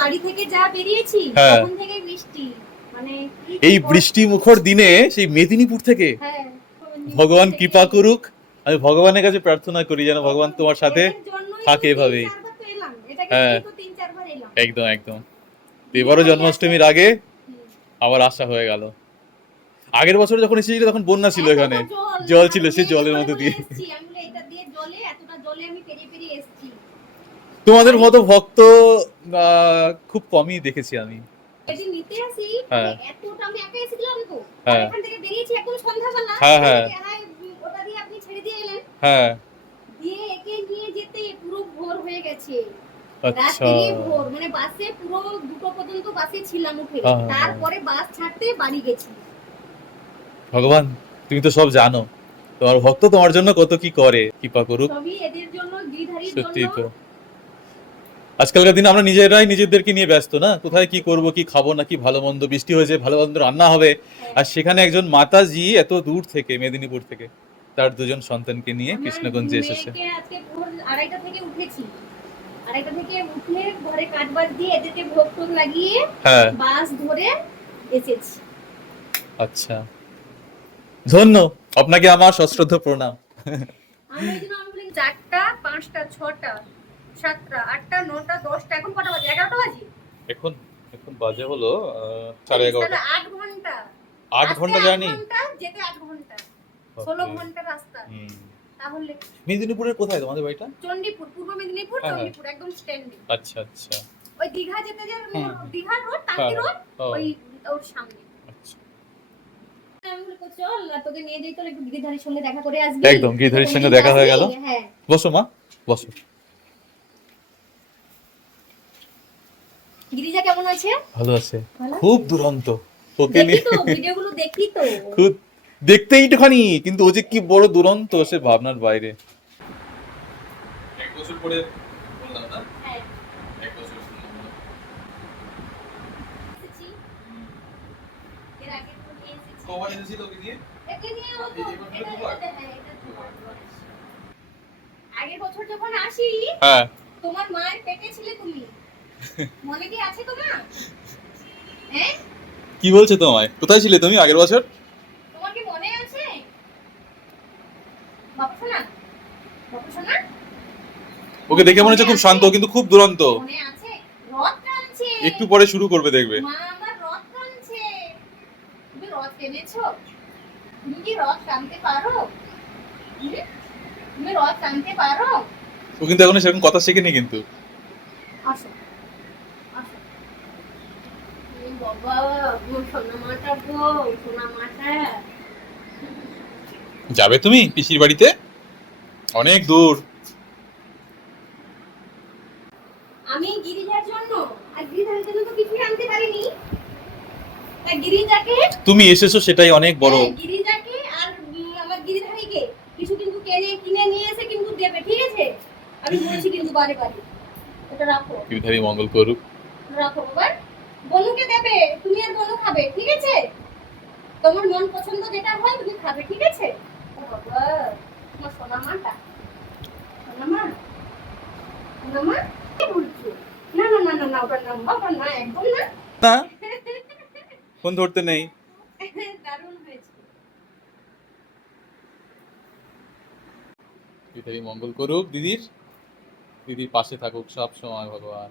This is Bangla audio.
বাড়ি থেকে যা বেরিয়েছি হ্যাঁ। তখন থেকে বৃষ্টি, মানে এই বৃষ্টি মুখর দিনে সেই মেদিনীপুর থেকে হ্যাঁ ভগবান কৃপা করুক। আমি ভগবানের কাছে প্রার্থনা করি যেন ভগবান তোমার সাথে এদের জন্যই থাকে আমি এভাবেই। 3-4 বার তো এলাম, এটাকে হ্যাঁ, নিয়েই তো 3-4 বার এলাম। একদম একদম। তো দিদি এবারও বাড়ি আছে। জন্মাষ্টমীর আগে হুম। আবার আসা হয়ে গেল। আগের বছর যখন এসেছিল তখন বন্যা ছিল এখানে, এতটা জল জল আর ছিল, সেই নেমে জলের বলে মধ্যে বলে দিয়ে। এসেছি, আমি বলে এটা দিয়ে জলে এতটা জলে আমি পেরিয়ে পেরিয়ে এসেছি তোমাদের বাড়ি। মতো ভক্ত খুব কমই দেখেছি আমি। যেদিন নিতে আসি মানে হ্যাঁ এতটা, আমি একা এসেছিলাম তো, আর হ্যাঁ এখান থেকে বেরিয়েছি একদম সন্ধ্যাবেলা, হ্যাঁ এখান হ্যাঁ থেকে হাই ওটা দিয়ে আপনি ছেড়ে দিয়ে এলেন, হ্যাঁ। দিয়ে একে নিয়ে যেতে পুরো ভোর হয়ে গেছে, আচ্ছা। রাত্রি ভোর, মানে বাসে পুরো 2টো পর্যন্ত বাসে ছিলাম উঠে, হ্যাঁ হ্যাঁ হ্যাঁ। তারপরে বাস ছাড়তে বাড়ি গেছি। ভগবান, তুমি তো সব জানো, তোমার ভক্ত তোমার জন্য কত কি করে, কৃপা করুক। সবই এদের জন্য, গিরিধারীর জন্য। সত্যি তো। আজকালকার দিনে আমরা নিজেরাই নিজেদেরকে নিয়ে ব্যস্ত না, কোথায় কি করব, কি খাবো, না কি ভালো মন্দ, বৃষ্টি হয়েছে ভালো মন্দ রান্না হবে, হ্যাঁ। আর সেখানে একজন মাতাজি এত দূর থেকে মেদিনীপুর থেকে তার দুজন সন্তানকে নিয়ে আমার কৃষ্ণগঞ্জে এসেছে। মেয়েকে আজকে ভোর 2:30টা থেকে উঠেছি, 2:30টা থেকে উঠে ঘরে কাজ বাজ দিয়ে এদেরকে ভোগ টোগ লাগিয়ে হ্যাঁ। বাস ধরে এসেছি। আচ্ছা, ধন্য, আপনাকে আমার সশ্রদ্ধ প্রণাম। আমি ওই জন্য আমি বলি 4টা 5টা 6টা 7টা 8টা 9টা 10টা, এখন কটা বাজে? 11টা বাজে। এখন এখন বাজে হলো 11:30। 8 ঘন্টা, 8 ঘন্টা আসতে 8 জার্নি। ঘন্টা, যেতে 8 ঘন্টা, 16 ঘন্টা রাস্তা। তাহলে মেদিনীপুরের কোথায় তোমাদের বাড়িটা? চণ্ডীপুর, পূর্ব মেদিনীপুর, হ্যাঁ হ্যাঁ। চণ্ডীপুর একদম স্ট্যান্ডে। আচ্ছা আচ্ছা। ওই দীঘা যেতে যে হুম। দীঘা রোড, হ্যাঁ টাঙ্কি হ্যাঁ। রোড, ও, ওই ওর সামনে। আচ্ছা। আমি বলি তো চল না, তোকে নিয়ে যাই, তোর একটু গিরিধারীর সঙ্গে দেখা করে আসবি। একদম, গিরিধারীর সঙ্গে কোনদিন দেখা হয়ে গেল। যাসনি? হ্যাঁ। বসো মা, বসো। গিরিজা কেমন আছে? ভালো আছে। ভালো খুব আছে? দুরন্ত, ওকে দেখি নিয়ে তো ভিডিওগুলো দেখি তো। খুব দেখতে একটুখানি, কিন্তু ও যে কি বড় দুরন্ত সে ভাবনার বাইরে। 1 বছর পরে বললাম না, হ্যাঁ 1 বছর শুনলাম না। এসেছি, এর আগে তো নিয়ে এসেছি। কবার এসেছিল ওকে নিয়ে? একে নিয়ে ও তো এই বছরে এটা দুবার? এটা হ্যাঁ এটা দুবার আসে। আগের বছর যখন আসি হ্যাঁ। তোমার মায়ের পেটে ছিলে তুমি, মনে কি আছে তোমার? হ্যাঁ কি বলছো তোমায়? কোথায় ছিলে তুমি আগের বছর? তোমার কি মনে আছে? বাবা শোনা, বাবা শোনা, ওকে দেখে মনে হচ্ছে খুব শান্ত, কিন্তু খুব দুরন্ত। মনে আছে? রথ টানছে, একটু পরে শুরু করবে দেখবে। মা আমার রথ টানছে। তুমি রথ টেনেছো? তুমি কি রথ টানতে পারো? হুম? তুমি রথ টানতে পারো? ও কিন্তু এখনো সেরকম কথা শেখেনি কিন্তু। আসো আসো। বাবা, গো সোনা মাটা, গো সোনা মাটা। যাবে তুমি পিসির বাড়িতে? অনেক দূর। আমি গিরিজার জন্য আর গিরিজার জন্য তো কিছুই আনতে পারিনি, তাই গিরিজাকে, তুমি এসেছো সেটাই অনেক বড়। হ্যাঁ, গিরিজাকে আর আমার গিরিধারীকে কিছু কিন্তু কিনে নিয়ে এসে কিন্তু দেবে, ঠিক আছে? আমি বলছি কিন্তু বারে বারে, এটা রাখো, গিরিধারী মঙ্গল করুক। রাখো বাবা। বনুকে দেবে, তুমি আর বনু খাবে, ঠিক আছে? তোমার মন পছন্দ যেটা হয় তুমি খাবে, ঠিক আছে? ও বাবা, তোমার সোনা মাটা, সোনা মা, সোনা মা, কি বলছো? না না না না না, ওটা না বাবা, না একদম না। না, ফোন ধরতে নেই। দারুণ হয়েছে। গিরিধারী মঙ্গল করুক দিদির, দিদির পাশে থাকুক সব সময় ভগবান।